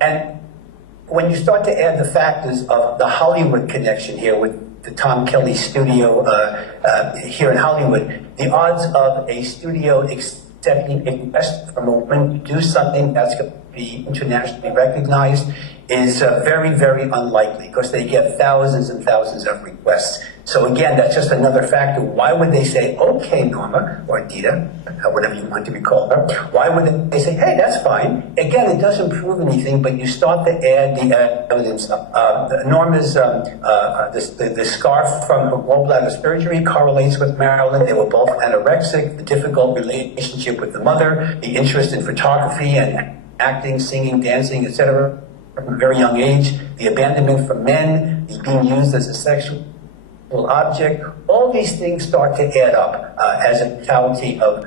And when you start to add the factors of the Hollywood connection here with the Tom Kelly studio here in Hollywood, the odds of a studio accepting a request from a woman to do something that's going to be internationally recognized is very, very unlikely because they get thousands and thousands of requests. So again, that's just another factor. Why would they say, okay, Norma, or Dita, whatever you want to be called her, why would they say, hey, that's fine? Again, it doesn't prove anything, but you start to add the evidence. Norma's, the scar from her gallbladder surgery correlates with Marilyn. They were both anorexic, the difficult relationship with the mother, the interest in photography and acting, singing, dancing, etc. from a very young age, the abandonment from men, the being used as a sexual object, all these things start to add up as a totality of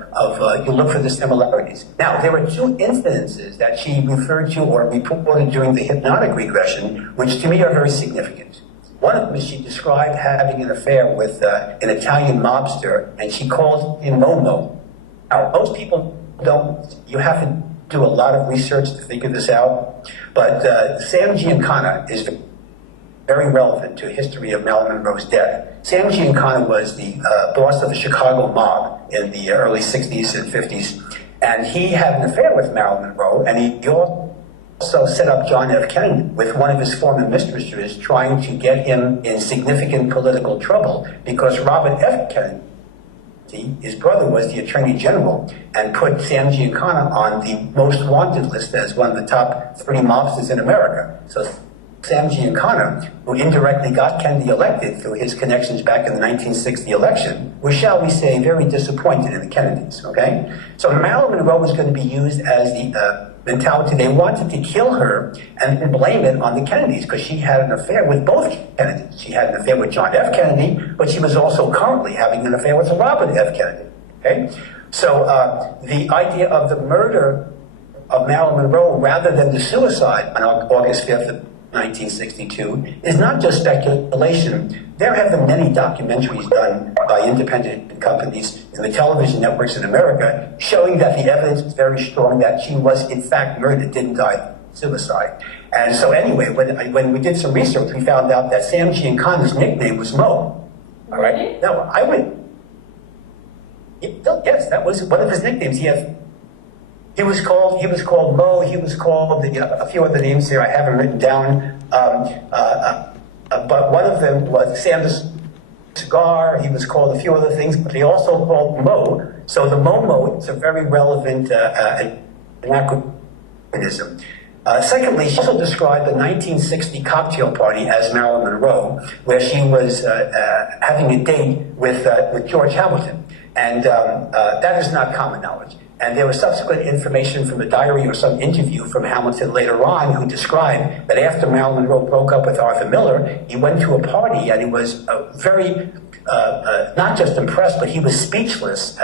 you look for the similarities. Now, there were two incidences that she referred to or reported during the hypnotic regression, which to me are very significant. One of them is she described having an affair with an Italian mobster, and she called him Momo. Now, most people don't, you have to do a lot of research to figure this out, but Sam Giancana is very relevant to the history of Marilyn Monroe's death. Sam Giancana was the boss of the Chicago mob in the early 60s and 50s, and he had an affair with Marilyn Monroe, and he also set up John F. Kennedy with one of his former mistresses, trying to get him in significant political trouble because Robert F. Kennedy, his brother, was the Attorney General and put Sam Giancana on the most wanted list as one of the top 3 mobsters in America. So Sam Giancana, who indirectly got Kennedy elected through his connections back in the 1960 election, was, shall we say, very disappointed in the Kennedys, okay? So Marilyn Monroe was going to be used as the mentality. They wanted to kill her and blame it on the Kennedys because she had an affair with both Kennedys. She had an affair with John F. Kennedy, but she was also currently having an affair with Robert F. Kennedy, okay? So the idea of the murder of Marilyn Monroe rather than the suicide on August 5th of 1962 is not just speculation. There have been many documentaries done by independent companies and the television networks in America showing that the evidence is very strong that she was in fact murdered, didn't die of suicide. And so anyway, when we did some research, we found out that Sam Giancana's nickname was Mo. All right? Now, I went, yes, that was one of his nicknames. He was called Mo. He was called a few other names here I haven't written down. But one of them was Sam the Cigar. He was called a few other things, but they also called Mo. So the Momo is a very relevant anachronism. Secondly, she also described the 1960 cocktail party as Marilyn Monroe, where she was having a date with George Hamilton, and that is not common knowledge. And there was subsequent information from a diary or some interview from Hamilton later on who described that after Marilyn Monroe broke up with Arthur Miller, he went to a party and he was very, not just impressed, but he was speechless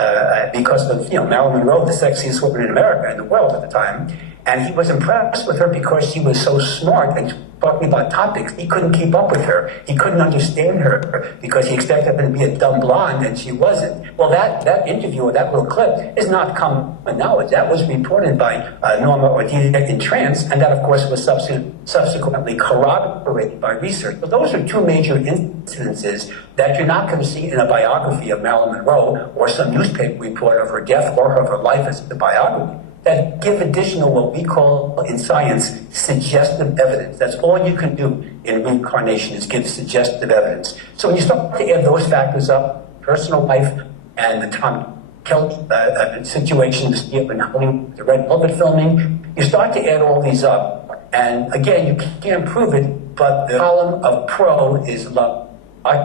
because of, Marilyn Monroe, the sexiest woman in America, in the world at the time. And he was impressed with her because she was so smart and talking about topics. He couldn't keep up with her. He couldn't understand her because he expected her to be a dumb blonde and she wasn't. Well, that interview or that little clip is not common knowledge. That was reported by Norma or Jeane in trance, and that, of course, was subsequently corroborated by research. But those are two major incidences that you're not going to see in a biography of Marilyn Monroe or some newspaper report of her death or of her life as a biography, that give additional, what we call in science, suggestive evidence. That's all you can do in reincarnation is give suggestive evidence. So when you start to add those factors up, personal life and the Tom Kelly situation, the Red Velvet filming, you start to add all these up. And again, you can't prove it, but the column of pro is a lot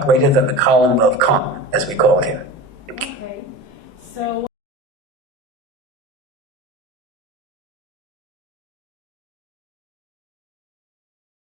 greater than the column of con, as we call it here. Okay, so